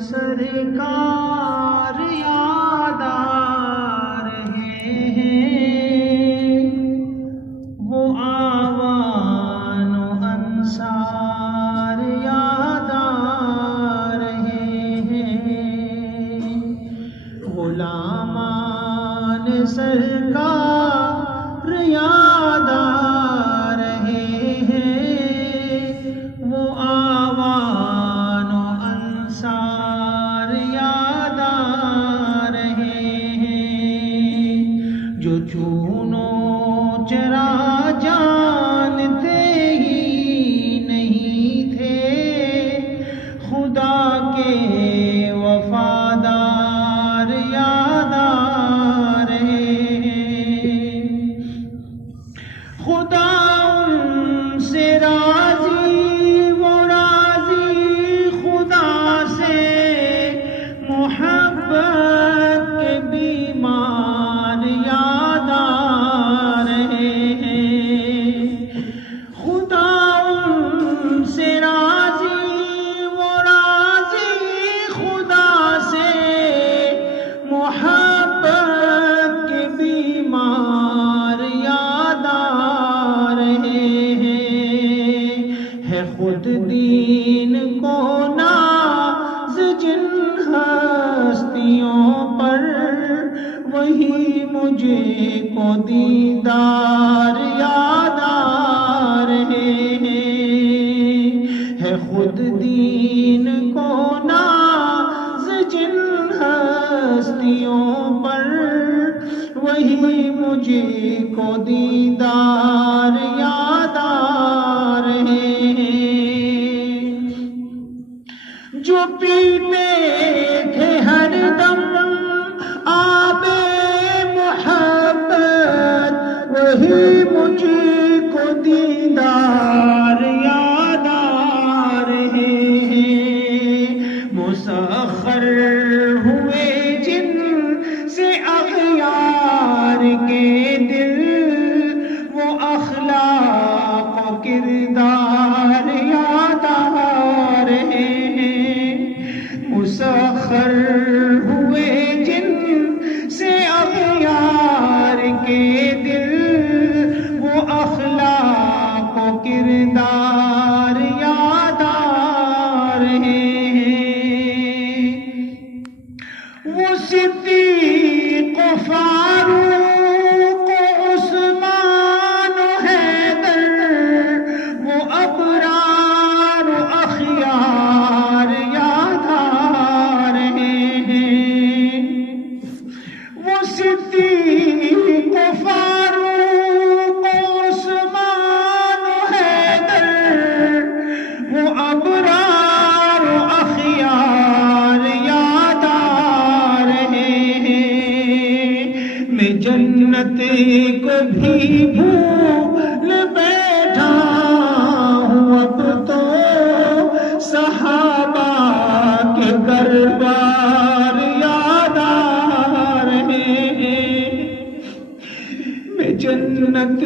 سرکار یاد آ رہے ہیں، وہ آوان و انصار یاد آ رہے ہیں، غلامان سرکار یاد آ رہے ہیں، وہ آوان و انصار یاد آ رہے ہیں، جو چونو چرا جانتے ہی نہیں تھے، خدا کے وفادار یاد آ رہے ہیں، خدا ان سے راضی، وہ راضی خدا سے، محبت کے بیمار یاد آ رہے ہیں، خدا ان سے راضی، وہ راضی خدا سے، محبت کے بیمار یاد آ رہے ہیں، ہے خود دین کو ناز جن ہستیوں پر، وہی مجھے کو دیدار یاد آ رہے ہیں، ہے خود دین کو ناز جن ہستیوں پر، وہی مجھے کو دیدار یاد آ رہے ہیں، جو پیتے تھے ہر دم آب محبت، وہی مجھے کو دیدار یاد آ رہے ہیں، مسخر ہوئے جن سے اغیار کے دل، وہ اخلاق و کردار یاد آ رہے ہیں، مسخر ہوئے جن سے اغیار کے دل، وہ اخلاق و کردار یاد آ رہے ہیں، وہ صدیق و فاروق و عثمان و حیدر، وہ ابرار و اخیار یاد آ رہے ہیں، وہ صدیق و فاروق و عثمان و حیدر، وہ ابرار و اخیار یاد آ رہے ہیں، میں جنت کو بھی بھول بیٹھا ہوں، اب تو صحابہ کے دربار یاد آ رہے ہیں، میں جنت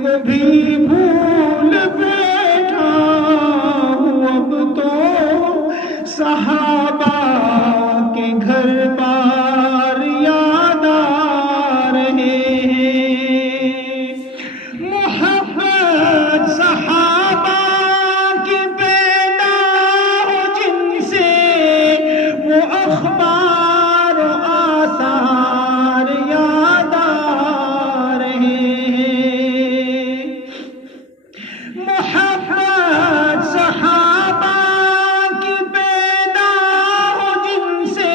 کو بھی بھول بیٹھا ہوں، اب تو صحابہ کے گھر بار یاد آ رہے ہیں، محبت صحابہ کی پیدا ہو جن سے، وہ اخبار و آثار یاد آ رہے ہیں، محبت صحابہ کی پیدا ہو جن سے،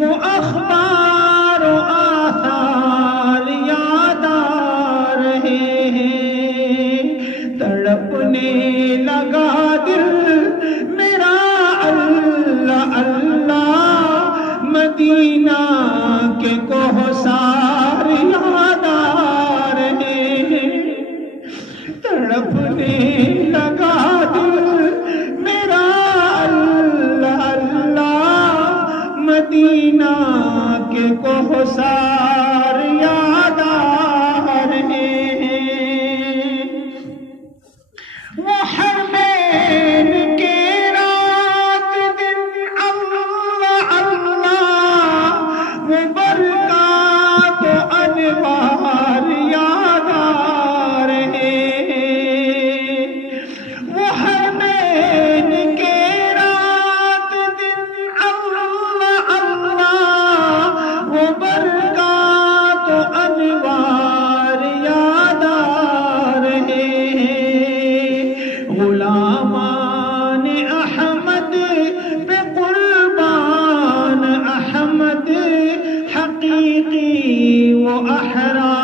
وہ اخبار و آثار یاد آ رہے ہیں، تڑپنے لگا دل میرا اللہ اللہ، مدینہ کے کوثار یاد آ رہے ہیں، تڑپنے لگا دل میرا اللہ اللہ، مدینہ کے کوثار یاد آ رہے ہیں، وہ حرمین کے رات دن وہ احرام